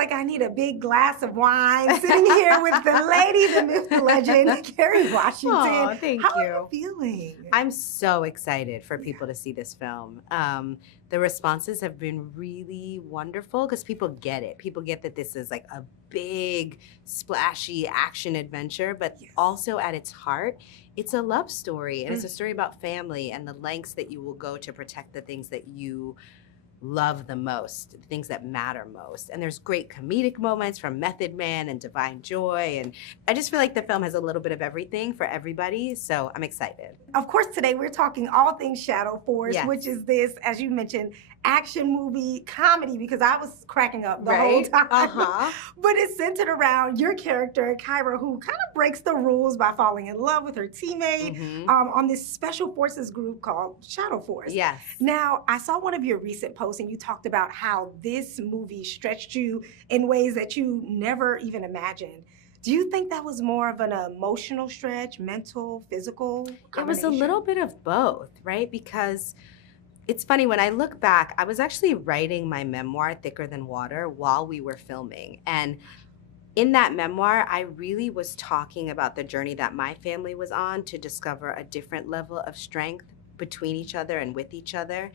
like I need a big glass of wine sitting here with the lady, the myth, the legend, Kerry Washington. Oh, thank How you. are you feeling? I'm so excited for people to see this film. The responses have been really wonderful because people get it. People get that this is like a big, splashy action adventure, but also at its heart, it's a love story, and it's a story about family and the lengths that you will go to protect the things that you love the most, the things that matter most. And there's great comedic moments from Method Man and Divine Joy. And I just feel like the film has a little bit of everything for everybody. So I'm excited. Of course, today we're talking all things Shadow Force, which is this, as you mentioned, action movie comedy, because I was cracking up the whole time. But it's centered around your character, Kyra, who kind of breaks the rules by falling in love with her teammate on this special forces group called Shadow Force. Yes. Now, I saw one of your recent posts and you talked about how this movie stretched you in ways that you never even imagined. Do you think that was more of an emotional stretch, mental, physical combination? It was a little bit of both, right? Because it's funny, when I look back, I was actually writing my memoir, Thicker Than Water, while we were filming. And in that memoir, I really was talking about the journey that my family was on to discover a different level of strength between each other and with each other.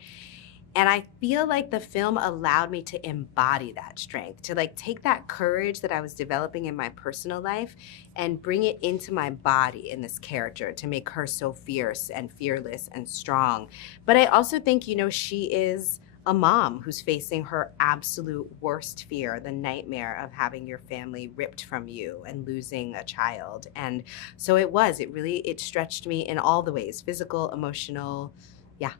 And I feel like the film allowed me to embody that strength, to like take that courage that I was developing in my personal life and bring it into my body in this character to make her so fierce and fearless and strong. But I also think, you know, she is a mom who's facing her absolute worst fear, the nightmare of having your family ripped from you and losing a child. And so it stretched me in all the ways, physical, emotional, yeah.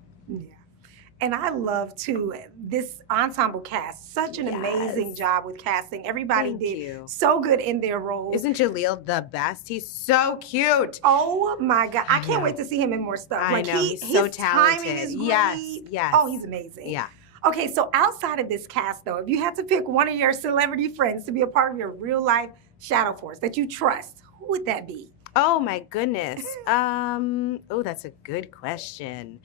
And I love, too, this ensemble cast. Such an amazing job with casting. Everybody did so good in their roles. Isn't Jaleel the best? He's so cute. Oh, my God. I can't wait to see him in more stuff. I know. He's so talented. Timing is great. Yes. Oh, he's amazing. Yeah. Okay, so outside of this cast, though, if you had to pick one of your celebrity friends to be a part of your real-life Shadow Force that you trust, who would that be? Oh, my goodness. That's a good question.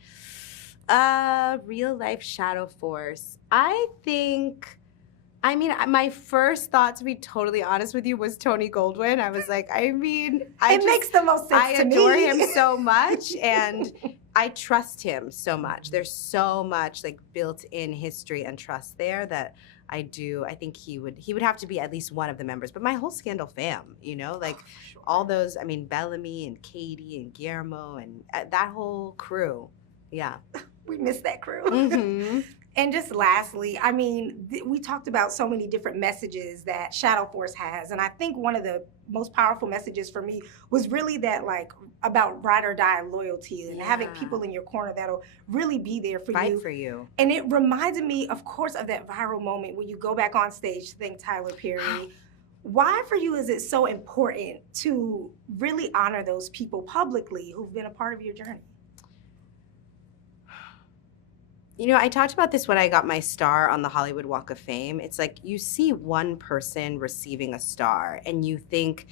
Real life Shadow Force. My first thought, to be totally honest with you, was Tony Goldwyn. I was like, it makes the most sense to me. I adore him so much, and I trust him so much. There's so much like built-in history and trust there that I think he would have to be at least one of the members. But my whole Scandal fam, you know, like all those, Bellamy and Katie and Guillermo and that whole crew. Yeah. We miss that crew. And just lastly, we talked about so many different messages that Shadow Force has. And I think one of the most powerful messages for me was really that, like, about ride or die loyalty and having people in your corner that'll really be there for you. Fight for you. And it reminded me, of course, of that viral moment when you go back on stage to thank Tyler Perry. Why for you is it so important to really honor those people publicly who've been a part of your journey? You know, I talked about this when I got my star on the Hollywood Walk of Fame. It's like you see one person receiving a star and you think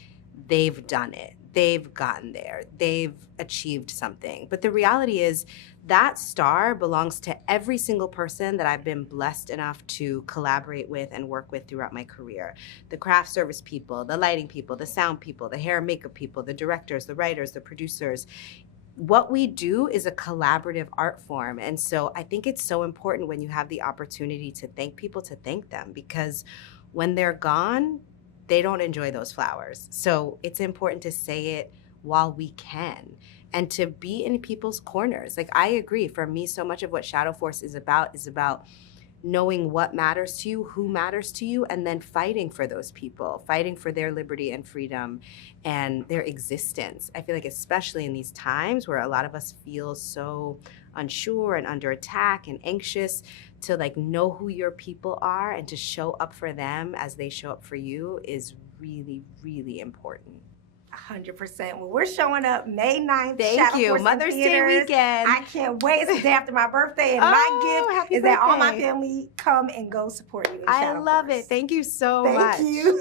they've done it. They've gotten there. They've achieved something. But the reality is that star belongs to every single person that I've been blessed enough to collaborate with and work with throughout my career. The craft service people, the lighting people, the sound people, the hair and makeup people, the directors, the writers, the producers. What we do is a collaborative art form. And so I think it's so important when you have the opportunity to thank people, to thank them, because when they're gone, they don't enjoy those flowers. So it's important to say it while we can and to be in people's corners. Like, I agree, for me, so much of what Shadow Force is about knowing what matters to you, who matters to you, and then fighting for those people, fighting for their liberty and freedom and their existence. I feel like especially in these times where a lot of us feel so unsure and under attack and anxious, to like know who your people are and to show up for them as they show up for you is really, really important. 100%. Well, we're showing up May 9th. Thank you. Mother's Day weekend. I can't wait. It's the day after my birthday, and my gift is that all my family come and go support you in Shadow Force. I love it. Thank you so much. Thank you.